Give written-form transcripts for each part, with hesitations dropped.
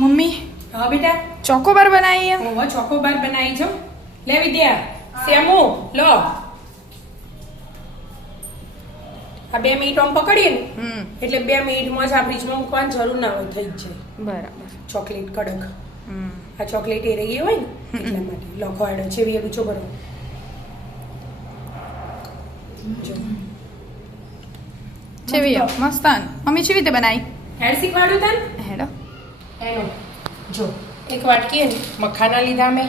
Mummy हाँ बेटा chocobar बनाई है। वो चोकोबार बनाई छो ले विद्या सेमो लो आ 2 મિનિટ આમ પકડીએ ને એટલે 2 મિનિટમાં જ આ ફ્રીજમાં મૂકવાની જરૂર ના હોય થઈ જ જાય बराबर ચોકલેટ કડક આ ચોકલેટ એ રહી હોય ને એટલા માટે લખવાડો છે વી બીજો કરો જો चेविया मस्तान मम्मी चेवी ते बनाई હેડ શીખવાડું તને हेडो એનો જો એક વાટકી ને મખાના લીધા મેં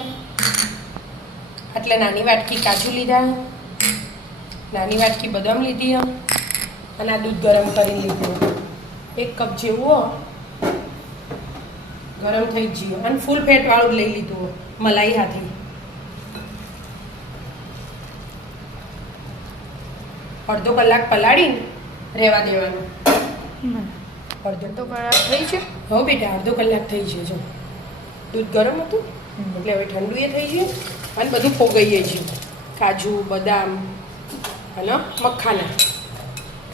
એટલે નાની વાટકી કાજુ લીધા નાની વાટકી બદામ લીધી અને આ દૂધ ગરમ કરી લીધું 1 કપ જેવું ગરમ થઈ ગયું અને ફૂલ ફેટ વાળું લઈ લીધું મલાઈ હાથી અડધો કલાક પલાળીને રહેવા દેવાનું અડધો तो થઈ છે હો બેટા અડધો કલાક થઈ છે જો દૂધ ગરમ હતું એટલે હવે ઠંડુ એ થઈ ગયું અને બધું ફોગાઈએ છે કાજુ બદામ અને મખાના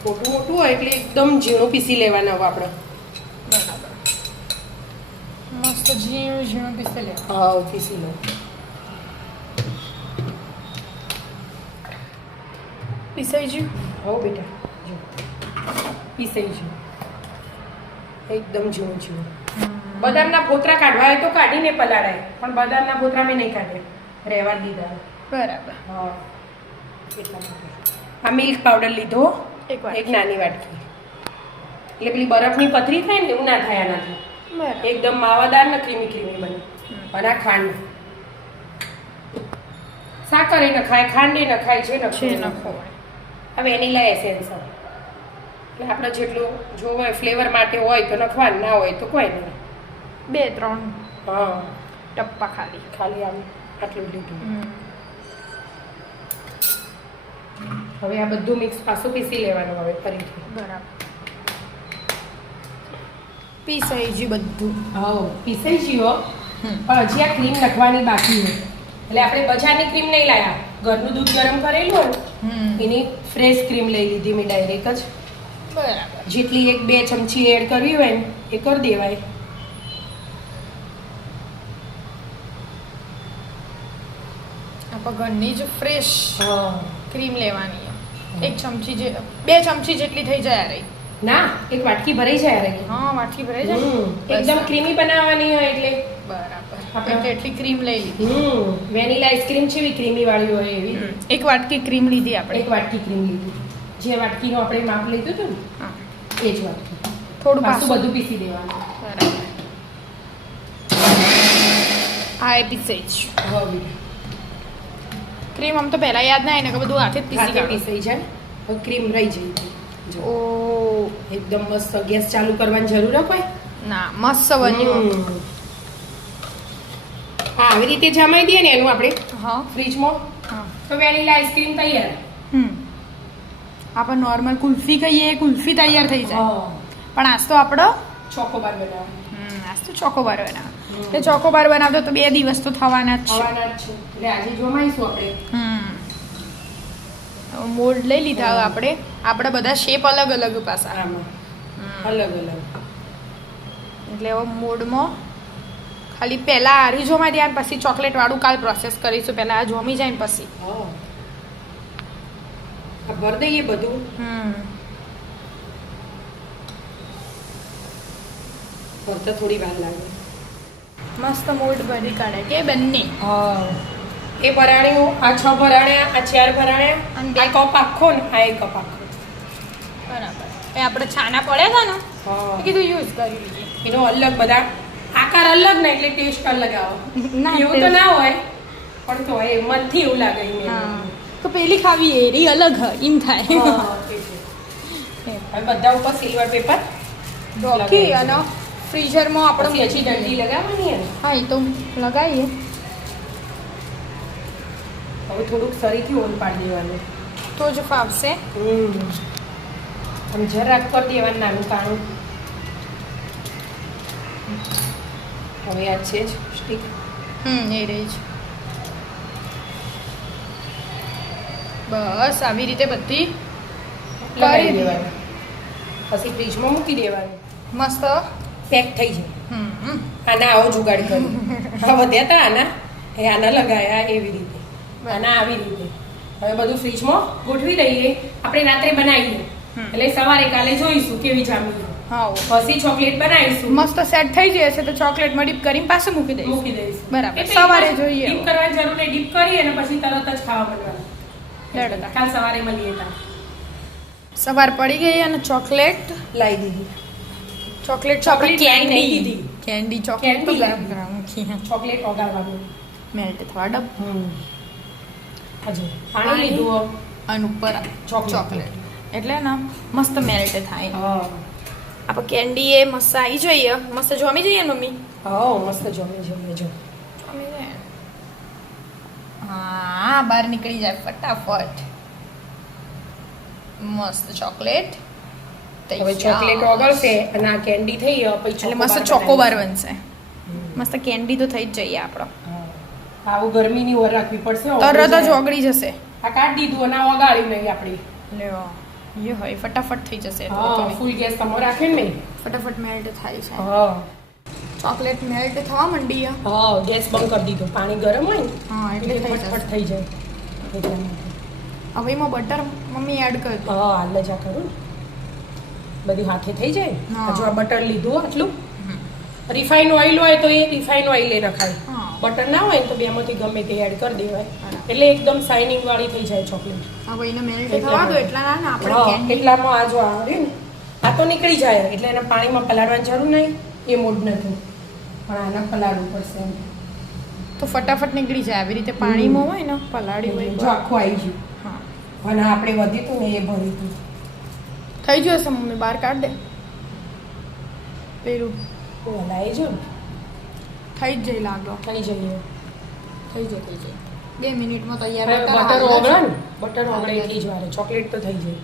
મોટું મોટું હોય એટલે એકદમ ઝીણું પીસી લેવાના હોય આપણે बराबर मस्त झीणું झीणું પીસી લે હા પીસી લો પીસાઈ ગયું હો બેટા જો પીસાઈ ગયું એકદમ ઝીણું ઝીણું બદામના ફોતરા કાઢવા હોય તો કાઢીને પલાળાય પણ બદામના ફોતરા મેં નહીં કાઢ્યા રહેવા દીધા બરાબર હા એટલા માટે આ મિલ્ક પાવડર લીધો એક વાટકી. એક નાની વાટકી એટલે પેલી બરફની પથરી થાય ને એવું ના થાય આનાથી બરાબર એકદમ માવાદાર ને ક્રીમી ક્રીમી બને અને આ ખાંડ સાકર એ નખાય ખાંડ એ નખાય છે છે નખાય નખો આ વેનીલા એસેન્સ એટલે આપણે જેટલું જો હોય ફ્લેવર માટે હોય તો નખવાનું ના હોય તો કોઈ નહીં 2-3 હા ટપ્પા ખાલી ખાલી આમ આટલું લીધું હવે આ બધું મિક્સ પાછું પીસી લેવાનું હવે ફરીથી બરાબર પીસાઈ ગયું બધું હા પીસાઈ ગયો પણ હજી આ ક્રીમ નાખવાની બાકી છે એટલે આપણે બજારની ક્રીમ નહીં લાયા ઘરનું દૂધ ગરમ કરેલું હોય ને એની ફ્રેશ ક્રીમ લઈ લીધી મેં ડાયરેક્ટ જ બરાબર જેટલી 1-2 ચમચી એડ કરવી હોય ને એ કરી દેવાય આપણે ઘરની જ ફ્રેશ હા ક્રીમ લેવાની એક ચમચી જે 2 ચમચી જેટલી થઈ જાય રહી ના એક વાટકી ભરાઈ જાય રે હા વાટકી ભરાઈ જાય એકદમ ક્રીમી બનાવવાની હોય એટલે બરાબર આપણે આપણે એટલી ક્રીમ લઈ લીધી વેનીલા આઈસ્ક્રીમ છે એવી ક્રીમી વાળી હોય એવી એક વાટકી ક્રીમ લીધી આપણે એક વાટકી ક્રીમ લીધી જે વાટકીનું આપણે માપ લીધું હતું ને હા એ જ વાટકી થોડું પાછું પાછું બધું પીસી દેવાનું બરાબર હા એ પીસાઈ જ હવે ક્રીમ આમ તો પહેલા યાદ ના આવે ને કે બધું હાથે જ પીસી હાથે કાઢો પીસાઈ જાય હવે ક્રીમ રહી જાય જો ઓ એકદમ મસ્ત ગેસ ચાલુ કરવાની જરૂર હોય ના મસ્ત બન્યું હા આવી રીતે જમાઈ દઈએ ને એનું આપણે હા ફ્રીજમાં હા તો વેનીલા આઈસ્ક્રીમ તૈયાર આપણે નોર્મલ કુલ્ફી કહીએ કુલ્ફી તૈયાર થઈ જાય હા પણ આજ તો આપણો ચોકોબાર બનાવવા આજ તો ચોકોબાર બનાવ તે ચોકોબાર બનાવતો તો 2 દિવસ તો થવાના જ છે ખાવાના જ છે એટલે આજે જમાઈશું આપણે મોલ્ડ લઈ લીધા હવે આપણે બધા શેપ અલગ અલગ પાછા આમાં અલગ અલગ એટલે હવે મોલ્ડમાં ખાલી પહેલા આરી જોમાં દે પછી ચોકલેટ વાળું કાલ પ્રોસેસ કરીશું પહેલા આ જોમી જાય ને પછી હા આ ભર દઈએ બધું ભરતા થોડી વાર લાગે મસ્ત મોલ્ડ ભરી કાઢે કે બંને હા એ ભરાણ્યું આ 6 ભરાણ્યા આ 4 ભરાણ્યા અને આ કપ આખો ને આ એક કપ આખો બરાબર એ આપણે છાના પડ્યા હતા ને હા કીધું યુઝ કરી લઈએ એનો અલગ બધા આકાર અલગ ને એટલે ટેસ્ટ અલગ આવે ના, એવું તો ના હોય પણ તો એ મનથી એવું લાગે હા તો પેલી ખાવી એરી અલગ હ એમ થાય હવે બધા ઉપર સિલ્વર પેપર રોકી અને ફ્રીઝરમાં આપણે પછી હજી ડંડી લગાવવાની ને હા એ તો લગાવીએ હવે થોડુંક સરીથી ઓલ પાડી દેવાનું તો જ ફાવશે આમ જરાક કરી દેવાનું નાનું કાણું હવે આ છે જ સ્ટીક એ રહી છે બસ આવી રીતે બધી લગાવી કરી દેવાનું પછી ફ્રીજમાં મૂકી દેવાનું મસ્ત પેક થઈ જાય. હમ આના આવો જુગાડ કર્યો હા વધ્યા હતા આના એ આના લગાયા એવી રીતે આના આવી રીતે હવે બધું ફ્રીજમાં ગોઠવી દઈએ આપણે રાત્રે બનાવીએ એટલે સવારે કાલે જોઈશું કેવી જામી હા પછી ચોકલેટ બનાવીશું મસ્ત સેટ થઈ જશે તો ચોકલેટમાં ડીપ કરીને પાછું મૂકી દઈશું બરાબર સવારે જોઈએ ડીપ કરવાની જરૂર નહીં ડીપ કરી અને પછી તરત જ ખાવા મળવાનું લેડો કાલ સવારે મળીએ તા સવાર પડી ગઈ અને ચોકલેટ લાવી દીધી ચોકલેટ ચોકલેટ લાવી નહીં દીધી કેન્ડી ચોકલેટ તો Candy. ગરમ ગરમ મૂકી ચોકલેટ ઓગાળવાનું મેલ્ટ થવા ડબ હજુ પાણી લીધું અને ઉપર ચોકલેટ એટલે ને મસ્ત મેલ્ટ થાય હા આપણે કેન્ડી એ મસ્ત આવી જોઈએ મસ્ત જોમી જઈએ ને મમ્મી હા મસ્ત જમે જો જોમી જાય હા બહાર નીકળી જાય ફટાફટ મસ્ત ચોકલેટ હવે ચોકલેટ ઓગળશે અને આ કેન્ડી થઈ પછી એટલે મસ્ત ચોકોબાર બનશે મસ્ત કેન્ડી તો થઈ જ જઈએ આપણો આવું ગરમીની ઓર રાખવી પડશે તરત જ ઓગળી જશે આ કાઢી દીધું અને આ ઓગાળી નહીં આપણી લ્યો એ હોય ફટાફટ થઈ જશે હા ફૂલ ગેસ તમે રાખે ને ફટાફટ મેલ્ટ થાય છે હા ચોકલેટ મેલ્ટ થવા માંડી હા ગેસ બંધ કરી દીધો પાણી ગરમ હોય ને હા એટલે થઈ ફટફટ થઈ જાય એટલા માટે હવે એમાં બટર મમ્મી એડ કરી દો હા હાલ જ આ કરું બધી હાથે થઈ જાય હા. હજુ આ બટર લીધું આટલું રિફાઇન ઓઇલ હોય તો એ રિફાઇન ઓઇલ એ નખાય હા. બટર ના હોય ને તો બેમાંથી ગમે તે એડ કરી દેવાય એટલે એકદમ શાઇનિંગ વાળી થઈ જાય ચોકલેટ હવે એને મેલ્ટ એટલા થવા દો માટે. એટલા ના આપણે હા કેન્ડી એટલામાં આ જો આવે ને આ તો નીકળી જાય એટલે એને પાણીમાં પલાળવાની જરૂર નહીં એ મોડ નથી પણ આને પલાળવું પડશે એમ. તો ફટાફટ નીકળી જાય આવી રીતે પાણીમાં હોય ને પલાળી હોય જો આખું આવી ગયું હા અને આપણે વધ્યું હતું ને એ ભર્યું હતું થઈ જશે મમ્મી બહાર કાઢ દે પેલું હલાવી જો ને થઈ જ જાય લાગો થઈ જઈએ થઈ જાય 2 મિનિટમાં તૈયાર હવે બટર બટર હાલ જ. ઓગળે ને બટર ઓગળે એટલી જ વારે ચોકલેટ તો થઈ જાય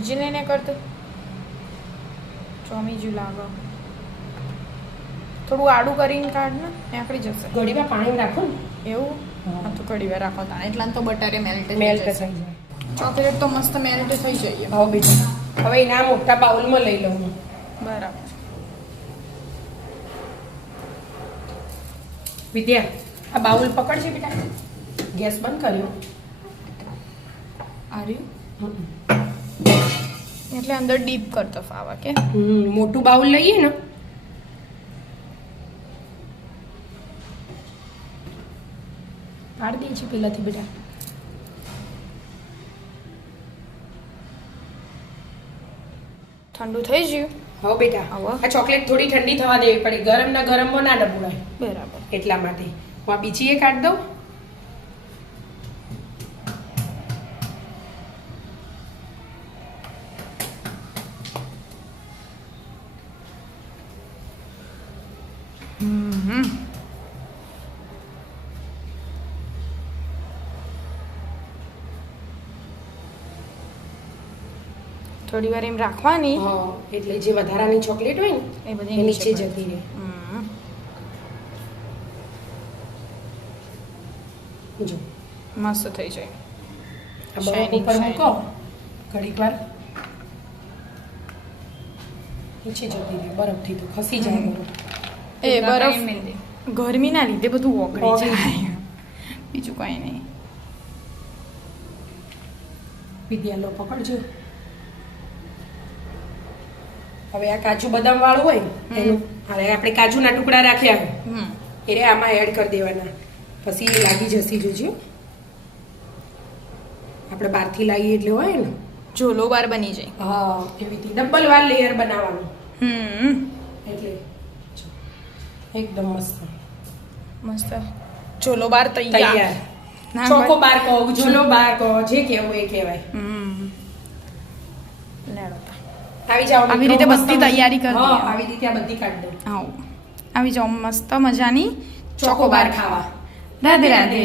જીને ને કરતો ચોમીજુ લાગો થોડું આડું કરીને કાઢ ને નીકળી જશે ઘડીમાં પાણી રાખો ને એવું હા. હા તો ઘડી વાર રાખો તાણે એટલા તો બટરે મેલ્ટ મેલ્ટ થઈ થઈ જશે જાય ચોકલેટ તો મસ્ત મેલ્ટ થઈ જાય હવે બીજું હવે એના મોટા બાઉલમાં લઈ લઉં હું. બરાબર વિદ્યા આ બાઉલ પકડજે બેટા ગેસ બંધ કર્યો આર્યું એટલે અંદર ડીપ કરતો ફાવા કે મોટું બાઉલ લઈએ ને પાડી દઈએ છીએ પહેલાથી બેટા ઠંડુ થઈ ગયું હવે બેટા હવે? આ ચોકલેટ થોડી ઠંડી થવા દેવી પડે ગરમ ના ગરમમાં ના ડબુડાય બરાબર એટલા માટે હું આ બીજી એ કાઢી દઉં થોડી વાર એમ રાખવાની હા એટલે જે વધારાની ચોકલેટ હોય ને એ બધી એ નીચે જતી રહે હમ. જો મસ્ત થઈ જાય આ બરફ Shining, ઉપર shining. મૂકો ઘડીક વાર નીચે જતી રહે બરફથી તો ખસી જાય બરફ એ બરફ ગરમીના લીધે બધું ઓગળી ઓગળી જાય બીજું કઈ નહીં વિદ્યા લો પકડજો હવે આ કાજુ બદામ વાળું હોય એનું હવે આપણે કાજુના ટુકડા રાખ્યા હોય હમ એ આમાં એડ કરી દેવાના પછી એ લાગી જશે જોજો આપણે બહારથી લાવીએ એટલે હોય ને ઝોલો બાર બની જાય હા એવી રીતે ડબલ વાર લેયર બનાવવાનું હમ એટલે જો, એકદમ મસ્ત મસ્ત ઝોલો બાર તૈયાર તૈયાર ના ચોકો બાર કહો ઝોલો બાર કહો જે કહેવું એ કહેવાય હમ લેડો તા. આવી જાઓ આવી રીતે મિત્રો, મસ્ત બધી તૈયારી કરી હા, દઈએ. આવી રીતે આ બધી કાઢી દો આવો આવી જાઓ મસ્ત મજાની ચોકોબાર ખાવા રાધે રાધે